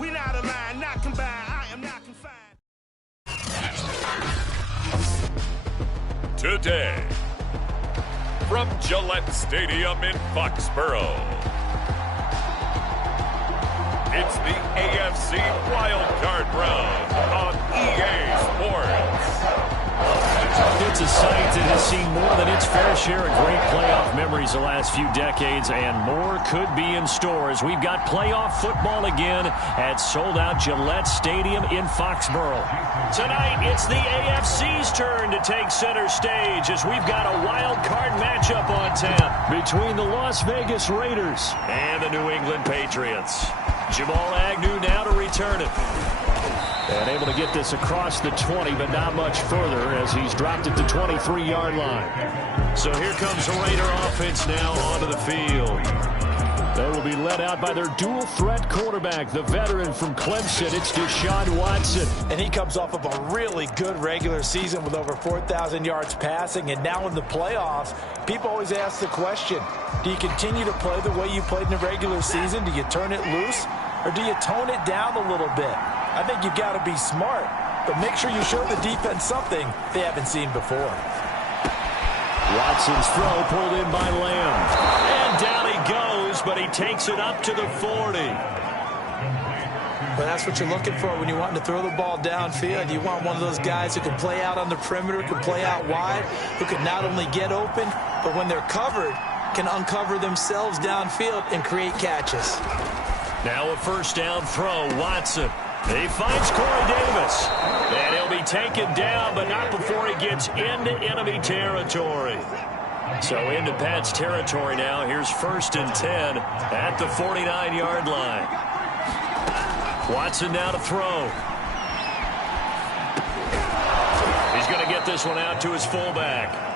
We not aligned, not combined. I am not confined. Today, from Gillette Stadium in Foxborough, it's the AFC Wildcard round on EA Sports. It's a sight that has seen more than its fair share of great playoff memories the last few decades, and more could be in store as we've got playoff football again at sold-out Gillette Stadium in Foxborough. Tonight, it's the AFC's turn to take center stage as we've got a wild card matchup on tap between the Las Vegas Raiders and the New England Patriots. Jamal Agnew now to return it. And able to get this across the 20, but not much further as he's dropped it to 23-yard line. So here comes the Raider offense now onto the field. They will be led out by their dual-threat quarterback, the veteran from Clemson. It's Deshaun Watson. And he comes off of a really good regular season with over 4,000 yards passing. And now in the playoffs, people always ask the question, do you continue to play the way you played in the regular season? Do you turn it loose? Or do you tone it down a little bit? I think you've got to be smart, but make sure you show the defense something they haven't seen before. Watson's throw pulled in by Lamb. And down he goes, but he takes it up to the 40. But that's what you're looking for when you want to throw the ball downfield. You want one of those guys who can play out on the perimeter, can play out wide, who can not only get open, but when they're covered, can uncover themselves downfield and create catches. Now a first down throw, Watson. He finds Corey Davis. And he'll be taken down, but not before he gets into enemy territory. So into Pat's territory now. Here's 1st and 10 at the 49-yard line. Watson now to throw. He's going to get this one out to his fullback.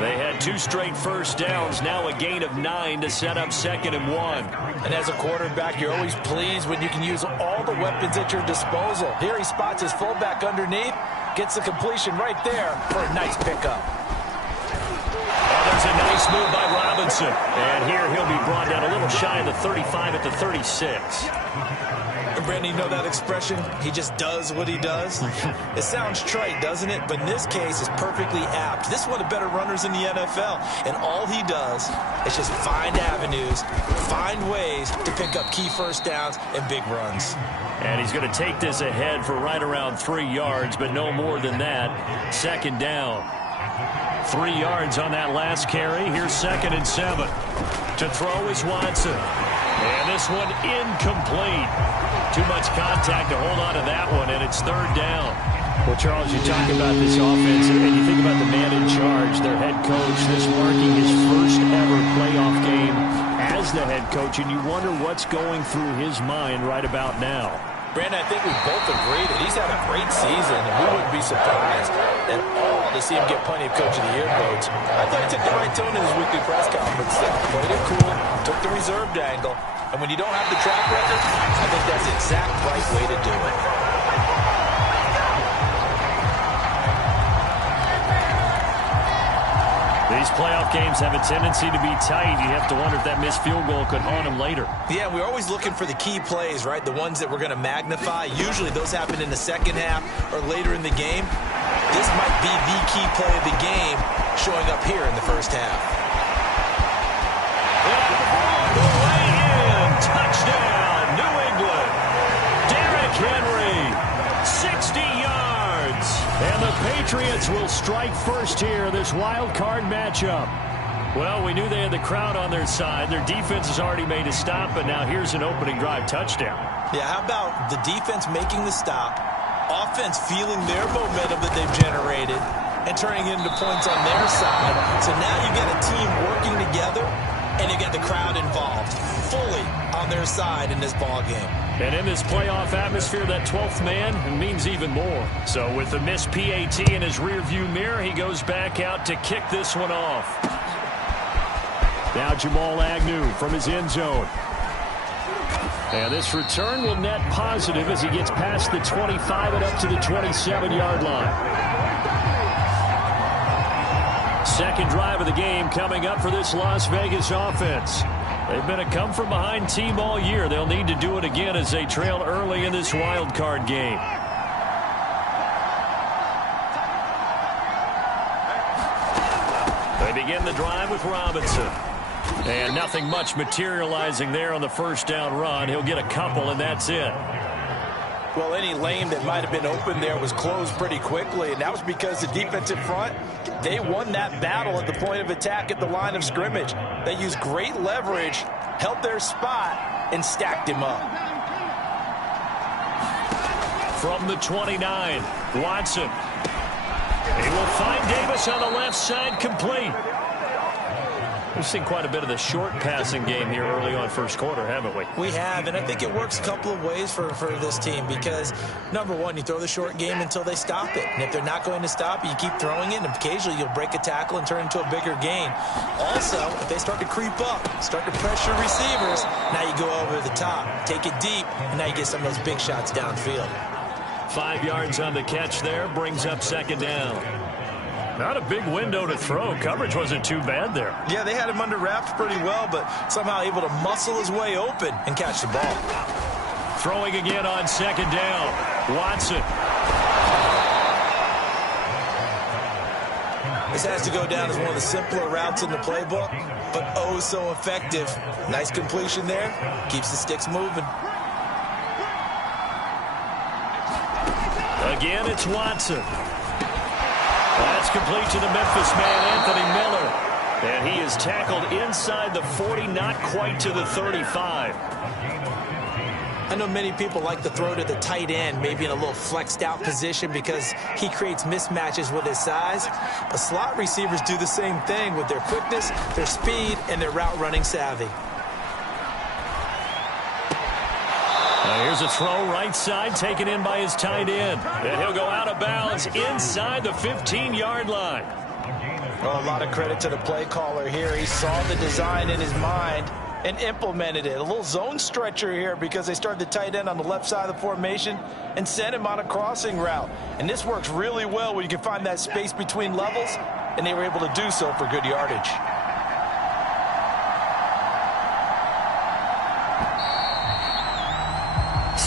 They had 2 straight first downs, now a gain of 9 to set up 2nd and 1. And as a quarterback, you're always pleased when you can use all the weapons at your disposal. Here he spots his fullback underneath, gets the completion right there for a nice pickup. Oh, there's a nice move by Robinson. And here he'll be brought down a little shy of the 35 at the 36. And Brandon, you know that expression, he just does what he does? It sounds trite, doesn't it? But in this case, it's perfectly apt. This is one of the better runners in the NFL. And all he does is just find avenues, find ways to pick up key first downs and big runs. And he's going to take this ahead for right around 3 yards, but no more than that. 2nd down. 3 yards on that last carry. Here's 2nd and 7. To throw is Watson. And this one incomplete. Too much contact to hold on to that one, and it's 3rd down. Well, Charles, you talk about this offense, and you think about the man in charge, their head coach, this marking his first ever playoff game as the head coach, and you wonder what's going through his mind right about now. Brandon, I think we both agree that he's had a great season, and we wouldn't be surprised at all to see him get plenty of Coach of the Year votes. I thought he took the right tone in his weekly press conference. Played it cool, took the reserved angle, and when you don't have the track record, I think that's the exact right way to do it. These playoff games have a tendency to be tight. You have to wonder if that missed field goal could haunt him later. Yeah, we're always looking for the key plays, right? The ones that we're going to magnify. Usually those happen in the second half or later in the game. This might be the key play of the game showing up here in the first half. Way in. Touchdown, New England. Derrick Henry, 60 yards. And the Patriots will strike first here, this wild card matchup. Well, we knew they had the crowd on their side. Their defense has already made a stop, but now here's an opening drive touchdown. Yeah, how about the defense making the stop, offense feeling their momentum that they've generated, and turning it into points on their side. So now you got a team working together, and you got the crowd involved, fully on their side in this ball game. And in this playoff atmosphere, that 12th man means even more. So with the missed PAT in his rearview mirror, he goes back out to kick this one off. Now Jamal Agnew from his end zone. And this return will net positive as he gets past the 25 and up to the 27-yard line. Second drive of the game coming up for this Las Vegas offense. They've been a come-from-behind team all year. They'll need to do it again as they trail early in this wild card game. They begin the drive with Robinson. And nothing much materializing there on the first down run. He'll get a couple, and that's it. Well, any lane that might have been open there was closed pretty quickly, and that was because the defensive front, they won that battle at the point of attack at the line of scrimmage. They used great leverage, held their spot, and stacked him up. From the 29, Watson. He will find Davis on the left side, complete. We've seen quite a bit of the short passing game here early on first quarter, haven't we? We have, and I think it works a couple of ways for this team because, number one, you throw the short game until they stop it. And if they're not going to stop it, you keep throwing it, and occasionally you'll break a tackle and turn into a bigger gain. Also, if they start to creep up, start to pressure receivers, now you go over the top, take it deep, and now you get some of those big shots downfield. 5 yards on the catch there, brings up second down. Not a big window to throw. Coverage wasn't too bad there. Yeah, they had him under wraps pretty well, but somehow able to muscle his way open and catch the ball. Throwing again on second down. Watson. This has to go down as one of the simpler routes in the playbook, but oh so effective. Nice completion there. Keeps the sticks moving. Again, it's Watson. That's complete to the Memphis man, Anthony Miller. And he is tackled inside the 40, not quite to the 35. I know many people like to throw to the tight end, maybe in a little flexed out position because he creates mismatches with his size. But slot receivers do the same thing with their quickness, their speed, and their route running savvy. Here's a throw right side, taken in by his tight end. And he'll go out of bounds inside the 15-yard line. Well, a lot of credit to the play caller here. He saw the design in his mind and implemented it. A little zone stretcher here because they started the tight end on the left side of the formation and sent him on a crossing route. And this works really well when you can find that space between levels, and they were able to do so for good yardage.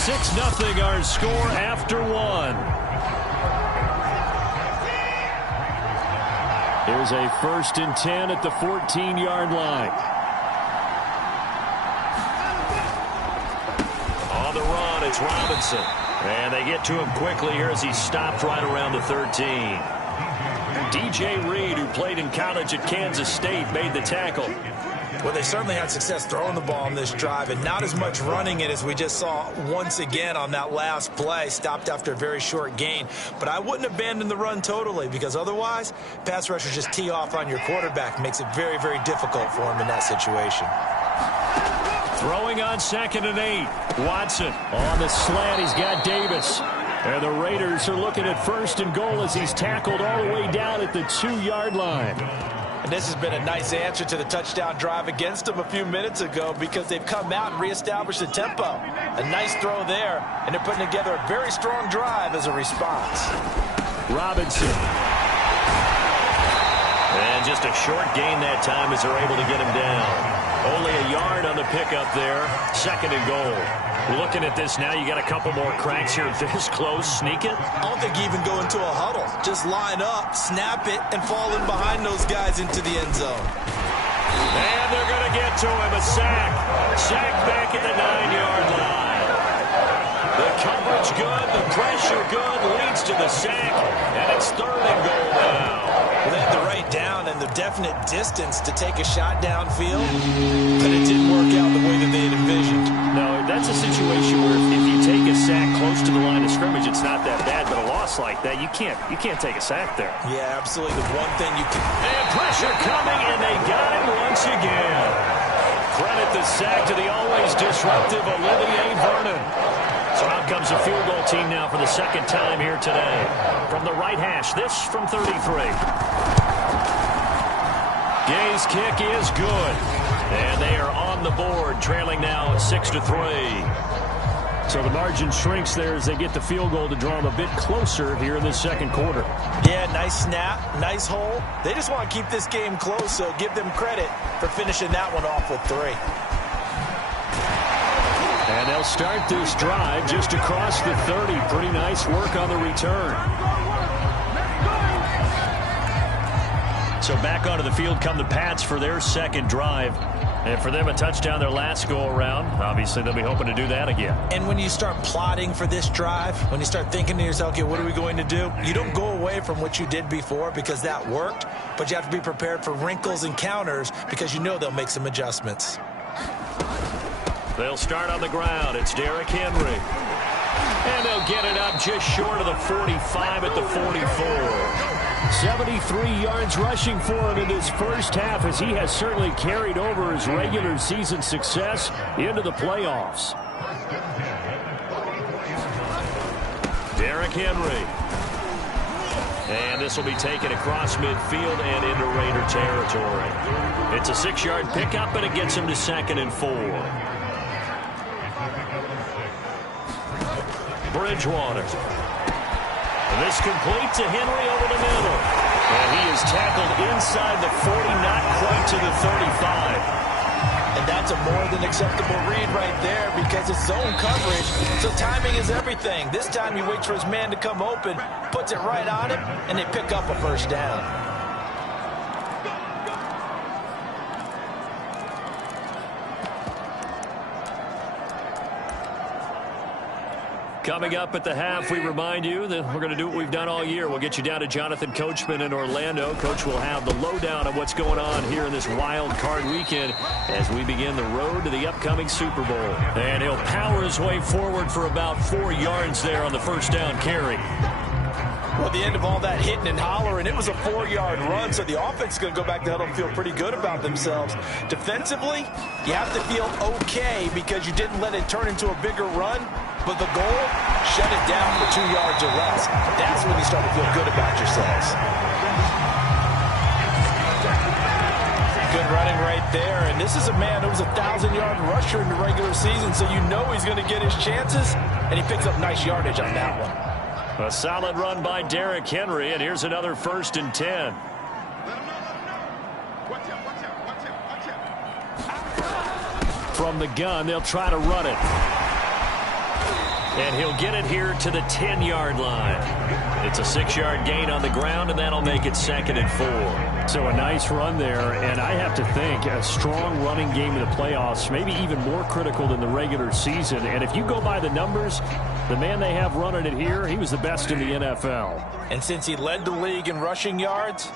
6-0 our score after one. Here's a 1st and 10 at the 14-yard line. On the run, it's Robinson. And they get to him quickly here as he stopped right around the 13. DJ Reed, who played in college at Kansas State, made the tackle. Well, they certainly had success throwing the ball on this drive and not as much running it as we just saw once again on that last play. Stopped after a very short gain. But I wouldn't abandon the run totally because otherwise, pass rushers just tee off on your quarterback. Makes it very, very difficult for him in that situation. Throwing on 2nd and 8. Watson on the slant. He's got Davis. And the Raiders are looking at 1st and goal as he's tackled all the way down at the 2-yard line. And this has been a nice answer to the touchdown drive against them a few minutes ago because they've come out and reestablished the tempo. A nice throw there, and they're putting together a very strong drive as a response. Robinson. And just a short gain that time as they're able to get him down. Only a yard on the pickup there. 2nd and goal. Looking at this now, you got a couple more cracks here this close. Sneak it? I don't think you even go into a huddle. Just line up, snap it, and fall in behind those guys into the end zone. And they're going to get to him. A sack. Sack back at the 9-yard line. The coverage good. The pressure good. Leads to the sack. And it's 3rd and goal now. Well, they had the right down and the definite distance to take a shot downfield, but it didn't work out the way that they had envisioned. No, that's a situation where if you take a sack close to the line of scrimmage, it's not that bad, but a loss like that, you can't take a sack there. Yeah, absolutely. The one thing you can... And pressure coming, and they got him once again. Credit the sack to the always disruptive Olivier Vernon. So out comes a field goal team now for the 2nd time here today. From the right hash, this from 33. Gay's kick is good. And they are on the board, trailing now 6-3. So the margin shrinks there as they get the field goal to draw them a bit closer here in the 2nd quarter. Yeah, nice snap, nice hole. They just want to keep this game close, so give them credit for finishing that one off with 3. And they'll start this drive just across the 30. Pretty nice work on the return. So back onto the field come the Pats for their second drive. And for them, a touchdown their last go-around. Obviously, they'll be hoping to do that again. And when you start plotting for this drive, when you start thinking to yourself, okay, what are we going to do? You don't go away from what you did before because that worked, but you have to be prepared for wrinkles and counters because you know they'll make some adjustments. They'll start on the ground. It's Derrick Henry. And they'll get it up just short of the 45 at the 44. 73 yards rushing for him in this first half as he has certainly carried over his regular season success into the playoffs. Derrick Henry. And this will be taken across midfield and into Raider territory. It's a 6-yard pickup, and it gets him to 2nd and 4. Bridgewater. And this complete to Henry over the middle. And he is tackled inside the 40, not quite to the 35. And that's a more than acceptable read right there because it's zone coverage, so timing is everything. This time he waits for his man to come open, puts it right on him, and they pick up a first down. Coming up at the half, we remind you that we're going to do what we've done all year. We'll get you down to Jonathan Coachman in Orlando. Coach will have the lowdown of what's going on here in this wild card weekend as we begin the road to the upcoming Super Bowl. And he'll power his way forward for about 4 yards there on the first down carry. Well, at the end of all that hitting and hollering, it was a 4-yard run, so the offense is going to go back to huddle and feel pretty good about themselves. Defensively, you have to feel okay because you didn't let it turn into a bigger run, but the goal, shut it down for 2 yards or less. That's when you start to feel good about yourselves. Good running right there, and this is a man who was a 1,000-yard rusher in the regular season, so you know he's going to get his chances, and he picks up nice yardage on that one. A solid run by Derrick Henry, and here's another 1st and 10. From the gun, they'll try to run it. And he'll get it here to the 10-yard line. It's a 6-yard gain on the ground, and that'll make it 2nd and 4. So a nice run there, and I have to think a strong running game in the playoffs, maybe even more critical than the regular season. And if you go by the numbers, the man they have running it here, he was the best in the NFL. And since he led the league in rushing yards,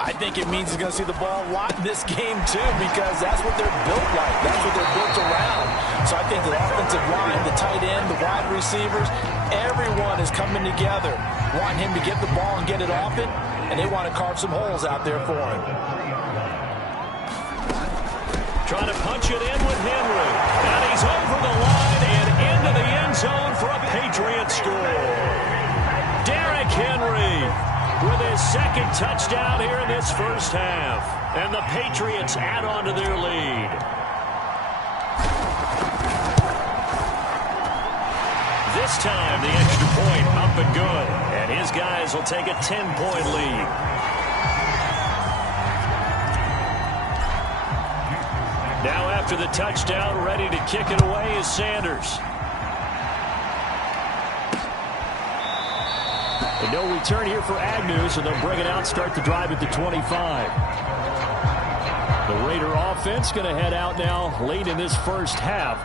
I think it means he's going to see the ball a lot in this game, too, because that's what they're built like. That's what they're built around. So I think the offensive line, the tight end, the wide receivers, everyone is coming together, wanting him to get the ball and get it off it, and they want to carve some holes out there for him. Trying to punch it in with Henry. And he's over the line and into the end zone for a Patriot score. Derrick Henry with his 2nd touchdown here in this first half. And the Patriots add on to their lead. This time, the extra point up and good. And his guys will take a 10-point lead. Now after the touchdown, ready to kick it away is Sanders. And no return here for Agnew, so they'll bring it out, start the drive at the 25. The Raider offense going to head out now late in this first half.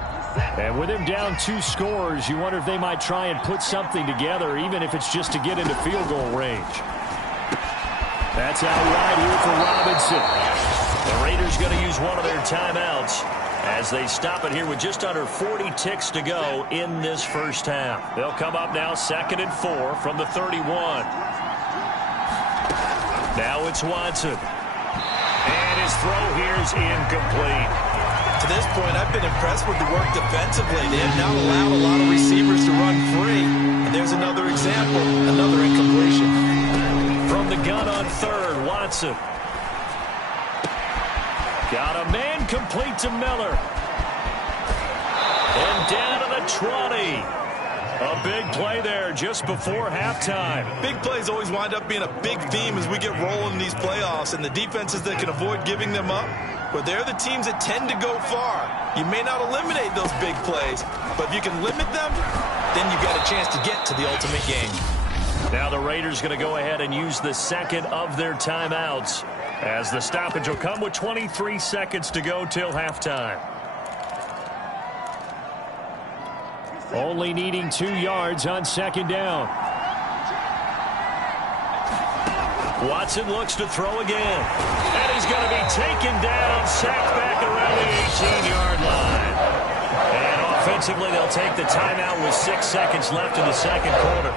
And with him down 2 scores, you wonder if they might try and put something together, even if it's just to get into field goal range. That's out wide here for Robinson. The Raiders going to use one of their timeouts as they stop it here with just under 40 ticks to go in this first half. They'll come up now 2nd and 4 from the 31. Now it's Watson. And his throw here is incomplete. To this point, I've been impressed with the work defensively. They have not allowed a lot of receivers to run free. And there's another example, another incompletion. From the gun on 3rd, Watson. Got a man complete to Miller. And down to the 20. A big play there just before halftime. Big plays always wind up being a big theme as we get rolling in these playoffs, and the defenses that can avoid giving them up, Well, they're the teams that tend to go far. You may not eliminate those big plays, but if you can limit them, then you've got a chance to get to the ultimate game. Now the Raiders going to go ahead and use the second of their timeouts, as the stoppage will come with 23 seconds to go till halftime. Only needing 2 yards on second down. Watson looks to throw again. And he's going to be taken down, sacked back around the 18-yard line. And offensively, they'll take the timeout with 6 seconds left in the second quarter.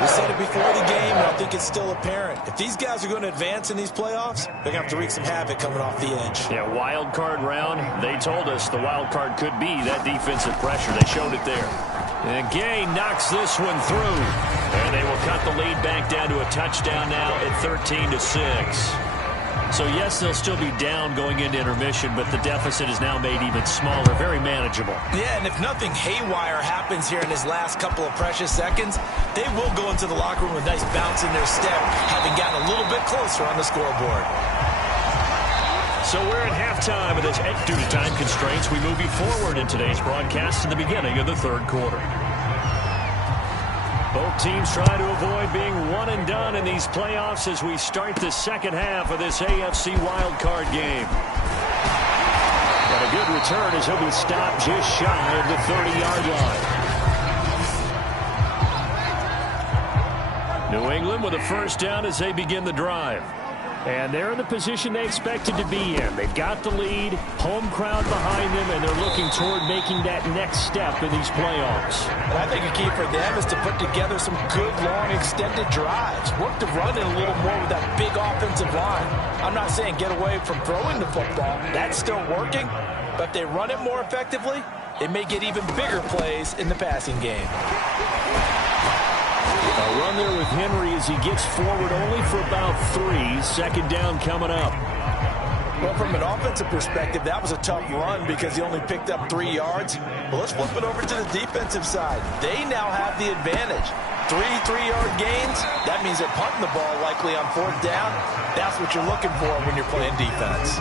We said it before the game, and I think it's still apparent. If these guys are going to advance in these playoffs, they're going to have to wreak some havoc coming off the edge. Yeah, wild card round. They told us the wild card could be that defensive pressure. They showed it there. And Gay knocks this one through. And they will cut the lead back down to a touchdown now at 13-6. So, yes, they'll still be down going into intermission, but the deficit is now made even smaller, very manageable. Yeah, and if nothing haywire happens here in his last couple of precious seconds, they will go into the locker room with a nice bounce in their step, having gotten a little bit closer on the scoreboard. So we're at halftime of this. Due to time constraints, we move you forward in today's broadcast to the beginning of the third quarter. Both teams trying to avoid being one and done in these playoffs as we start the second half of this AFC wildcard game. Got a good return as he'll be stopped just shy of the 30-yard line. New England with a first down as they begin the drive. And they're in the position they expected to be in. They've got the lead, home crowd behind them, and they're looking toward making that next step in these playoffs. And I think a key for them is to put together some good, long, extended drives. Work the run in a little more with that big offensive line. I'm not saying get away from throwing the football. That's still working. But if they run it more effectively, they may get even bigger plays in the passing game. A run there with Henry as he gets forward only for about 3. Second down coming up. Well, from an offensive perspective, that was a tough run because he only picked up 3 yards. Well, let's flip it over to the defensive side. They now have the advantage. 3 3-yard gains, that means they're punting the ball likely on fourth down. That's what you're looking for when you're playing defense.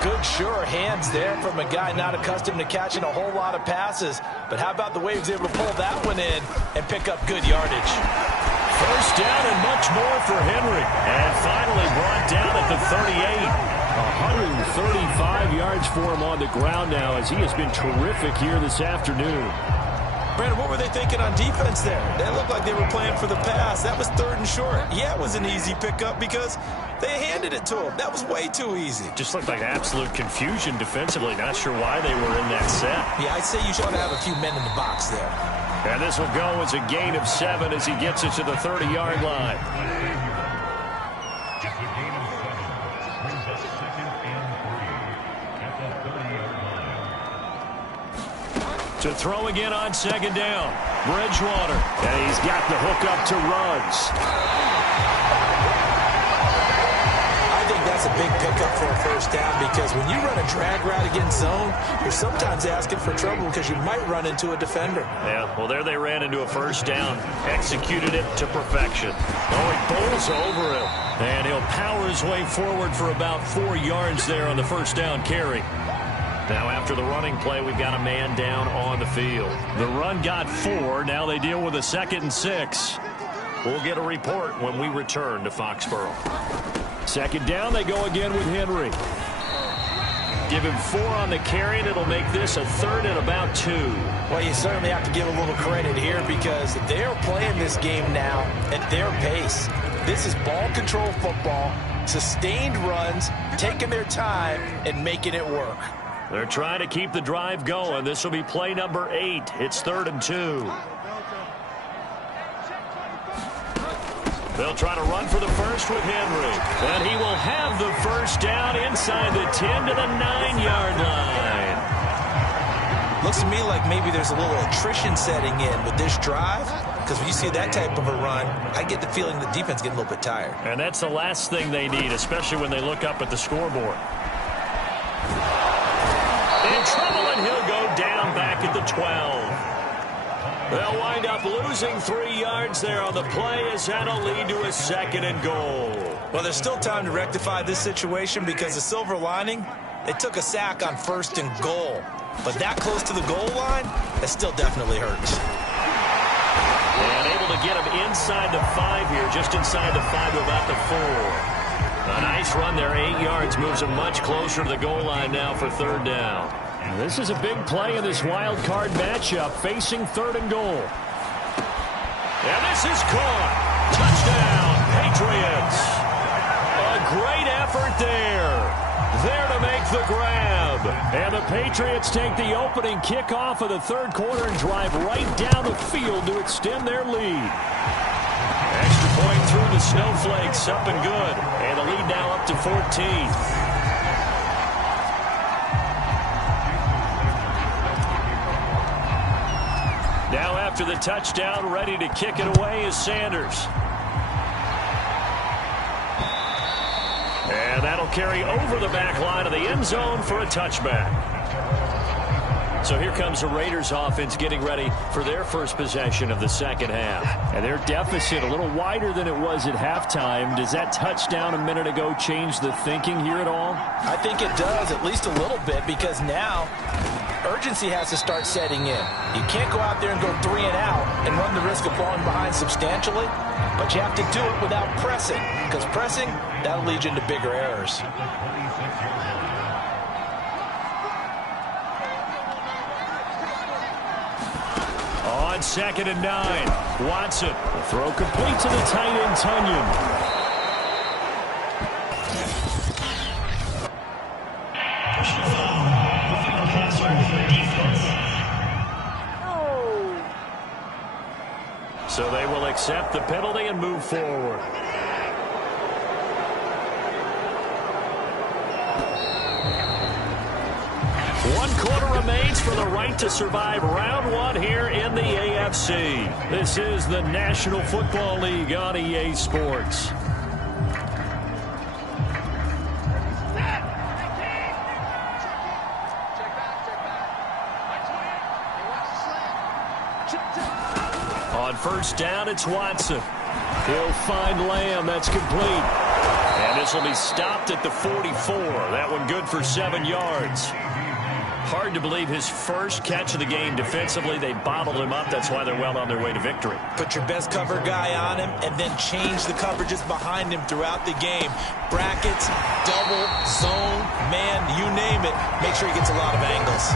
Good, sure hands there from a guy not accustomed to catching a whole lot of passes. But how about the way he was able to pull that one in and pick up good yardage? First down and much more for Henry. And finally brought down at the 38. 135 yards for him on the ground now as he has been terrific here this afternoon. Brandon, what were they thinking on defense there? They looked like they were playing for the pass. That was 3rd and short. Yeah, it was an easy pickup because they handed it to him. That was way too easy. Just looked like absolute confusion defensively. Not sure why they were in that set. Yeah, I'd say you should have a few men in the box there. And this will go as a gain of 7 as he gets it to the 30-yard line. To throw again on second down. Bridgewater. And he's got the hook up to Ruggs. I think that's a big pickup for a first down because when you run a drag route against zone, you're sometimes asking for trouble because you might run into a defender. Yeah, well, there they ran into a first down. Executed it to perfection. Oh, he bowls over him. And he'll power his way forward for about 4 yards there on the first down carry. Now after the running play, we've got a man down on the field. The run got 4. Now they deal with a 2nd and 6. We'll get a report when we return to Foxborough. Second down, they go again with Henry. Give him 4 on the carry, and it'll make this a 3rd and about 2. Well, you certainly have to give a little credit here because they're playing this game now at their pace. This is ball control football, sustained runs, taking their time, and making it work. They're trying to keep the drive going. This will be play number 8. It's 3rd and 2. They'll try to run for the first with Henry. And he will have the first down inside the 10 to the 9-yard line. Looks to me like maybe there's a little attrition setting in with this drive. Because when you see that type of a run, I get the feeling the defense getting a little bit tired. And that's the last thing they need, especially when they look up at the scoreboard. In trouble, and he'll go down back at the 12. They'll wind up losing 3 yards there on the play as that'll lead to a 2nd and goal. Well, there's still time to rectify this situation because the silver lining, They took a sack on 1st and goal. But that close to the goal line, that still definitely hurts. And able to get him inside the 5 here, just inside the 5 to about the 4. A nice run there, 8 yards, moves him much closer to the goal line now for 3rd down. This is a big play in this wild card matchup, facing 3rd and goal. And this is caught. Touchdown, Patriots. A great effort there. There to make the grab. And the Patriots take the opening kickoff of the 3rd quarter and drive right down the field to extend their lead. Extra point through the snowflakes, up and good. And the lead now up to 14. Now after the touchdown, ready to kick it away is Sanders. And that'll carry over the back line of the end zone for a touchback. So here comes the Raiders offense getting ready for their first possession of the 2nd half. And their deficit a little wider than it was at halftime. Does that touchdown a minute ago change the thinking here at all? I think it does, at least a little bit, because now urgency has to start setting in. You can't go out there and go 3 and out and run the risk of falling behind substantially, but you have to do it without pressing, because pressing, that'll lead you into bigger errors. On 2nd and 9, Watson. The throw complete to the tight end, Tunyon. So they will accept the penalty and move forward. One quarter remains for the right to survive round 1 here in the AFC. This is the National Football League on EA Sports. On 1st down, it's Watson. He'll find Lamb. That's complete. And this will be stopped at the 44. That one good for 7 yards. Hard to believe his first catch of the game defensively. They bottled him up. That's why they're well on their way to victory. Put your best cover guy on him and then change the coverages behind him throughout the game. Brackets, double, zone, man, you name it. Make sure he gets a lot of angles.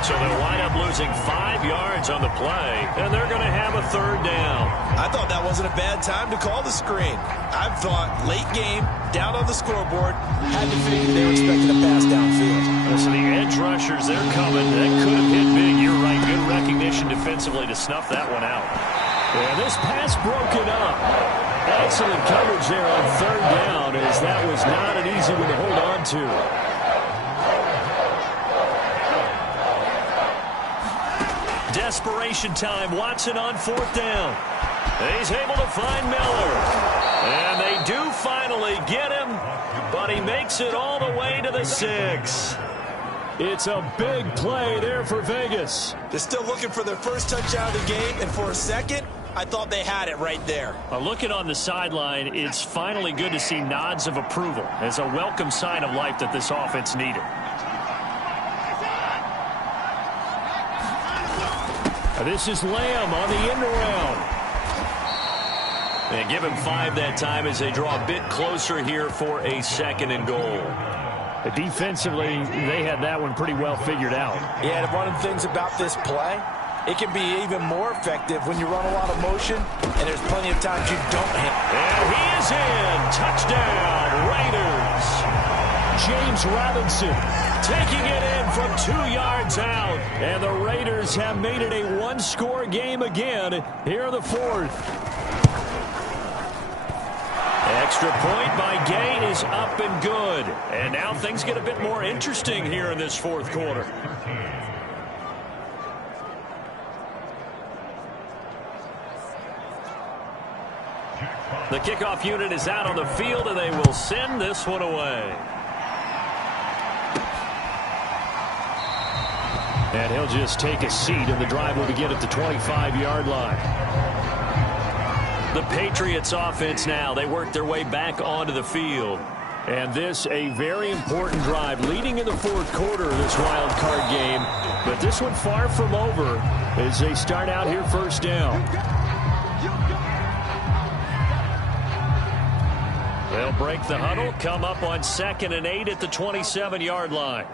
So they'll wind up losing 5 yards on the play, and they're going to have a 3rd down. I thought that wasn't a bad time to call the screen. I thought late game, down on the scoreboard, had to figure they were expecting a pass downfield. So the edge rushers, they're coming. That could have hit big. You're right. Good recognition defensively to snuff that one out. And this pass broken up. Excellent coverage there on 3rd down, as that was not an easy one to hold on to. Desperation time. Watson on 4th down. He's able to find Miller. And they do finally get him, but he makes it all the way to the 6. It's a big play there for Vegas. They're still looking for their first touchdown of the game, and for a second, I thought they had it right there. Looking on the sideline, it's finally good to see nods of approval as a welcome sign of life that this offense needed. This is Lamb on the end around. And give him 5 that time as they draw a bit closer here for a 2nd and goal. Defensively, they had that one pretty well figured out. Yeah, one of the things about this play, it can be even more effective when you run a lot of motion, and there's plenty of times you don't hit. And he is in. Touchdown, Raiders. James Robinson taking it in from 2 yards out. And the Raiders have made it a 1-score game again here in the 4th. Extra point by Gain is up and good. And now things get a bit more interesting here in this 4th quarter. The kickoff unit is out on the field, and they will send this one away. And he'll just take a seat, and the drive will begin at the 25-yard line. The Patriots offense now, they work their way back onto the field. And this a very important drive leading in the fourth quarter of this wild card game. But this one far from over as they start out here first down. They'll break the huddle, come up on 2nd and 8 at the 27-yard line.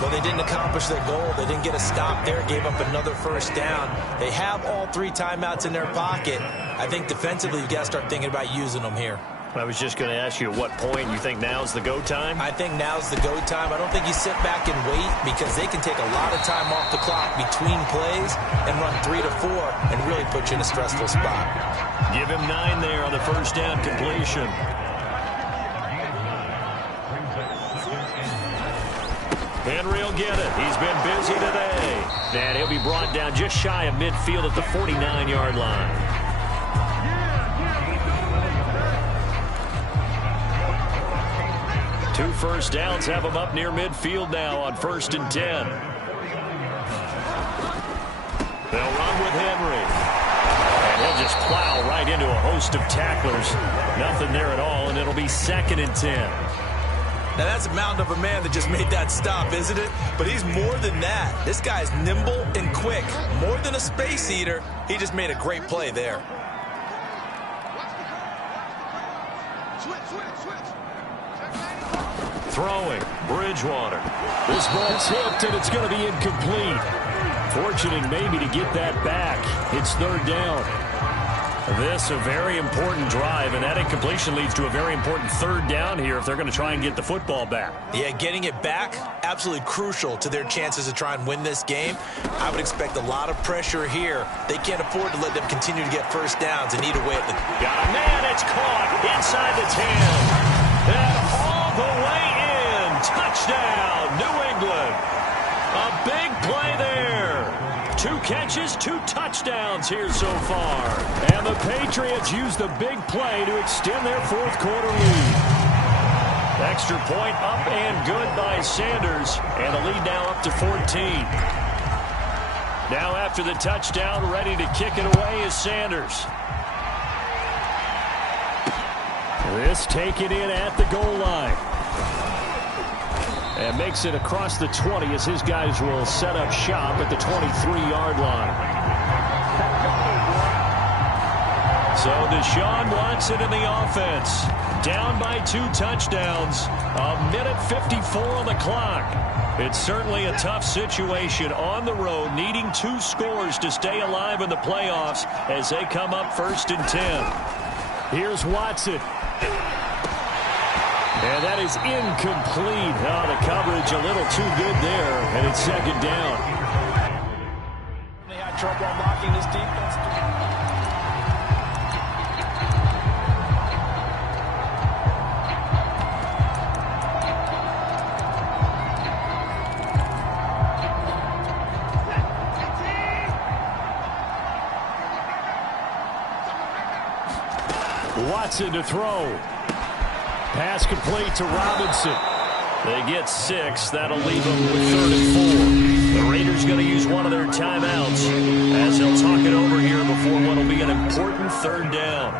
Well, they didn't accomplish their goal. They didn't get a stop there, gave up another first down. They have all 3 timeouts in their pocket. I think defensively you've got to start thinking about using them here. I was just going to ask you at what point you think now's the go time? I think now's the go time. I don't think you sit back and wait because they can take a lot of time off the clock between plays and run 3 to 4 and really put you in a stressful spot. Give him 9 there on the first down completion. Henry will get it. He's been busy today. And he'll be brought down just shy of midfield at the 49-yard line. 2 first downs have him up near midfield now on 1st and 10. They'll run with Henry. And he'll just plow right into a host of tacklers. Nothing there at all, and it'll be 2nd and 10. Now, that's a mountain of a man that just made that stop, isn't it? But he's more than that. This guy's nimble and quick. More than a space eater, he just made a great play there. Throwing, Bridgewater. This ball tipped, and it's going to be incomplete. Fortunate maybe to get that back. It's 3rd down. This a very important drive, and that incompletion leads to a very important 3rd down here if they're going to try and get the football back. Yeah, getting it back, absolutely crucial to their chances to try and win this game. I would expect a lot of pressure here. They can't afford to let them continue to get first downs and eat away at the... Got a man, it's caught inside the 10. And all the way in. Touchdown, New England. A big play there. 2 catches, 2 touchdowns here so far. And the Patriots use the big play to extend their fourth quarter lead. Extra point up and good by Sanders. And the lead now up to 14. Now after the touchdown, ready to kick it away is Sanders. This taken in at the goal line. And makes it across the 20 as his guys will set up shop at the 23-yard line. So Deshaun Watson in the offense. Down by 2 touchdowns. 1:54 on the clock. It's certainly a tough situation on the road, needing 2 scores to stay alive in the playoffs as they come up 1st and 10. Here's Watson. And that is incomplete. Oh, the coverage a little too good there, and it's 2nd down. They had trouble unlocking this defense. Watson to throw. Pass complete to Robinson. They get 6. That'll leave them with 3rd and 4. The Raiders going to use one of their timeouts as they'll talk it over here before what will be an important 3rd down.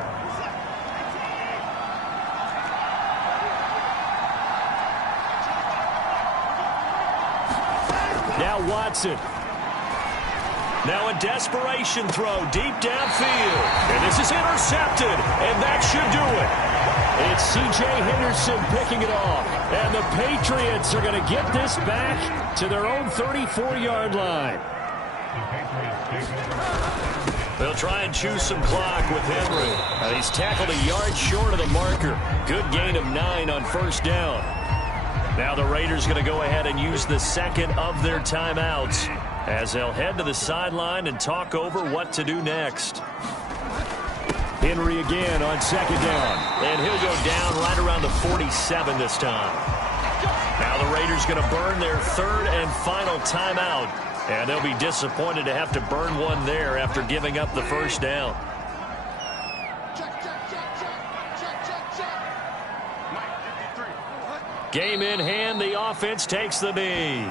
Now Watson. Now a desperation throw deep downfield. And this is intercepted, and that should do it. It's C.J. Henderson picking it off. And the Patriots are going to get this back to their own 34-yard line. They'll try and choose some clock with Henry. And he's tackled a yard short of the marker. Good gain of 9 on 1st down. Now the Raiders going to go ahead and use the 2nd of their timeouts as they'll head to the sideline and talk over what to do next. Henry again on 2nd down. And he'll go down right around the 47 this time. Now the Raiders going to burn their 3rd and final timeout. And they'll be disappointed to have to burn one there after giving up the 1st down. Game in hand, the offense takes the knee.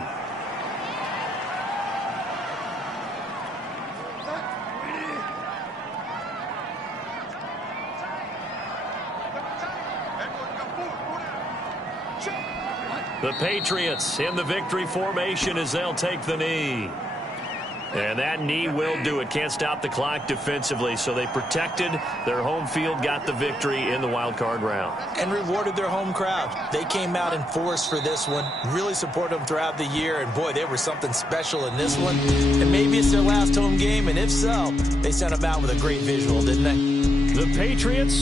The Patriots in the victory formation as they'll take the knee. And that knee will do it. Can't stop the clock defensively. So they protected their home field, got the victory in the wild card round. And rewarded their home crowd. They came out in force for this one. Really supported them throughout the year. And, boy, they were something special in this one. And maybe it's their last home game. And if so, they sent them out with a great visual, didn't they? The Patriots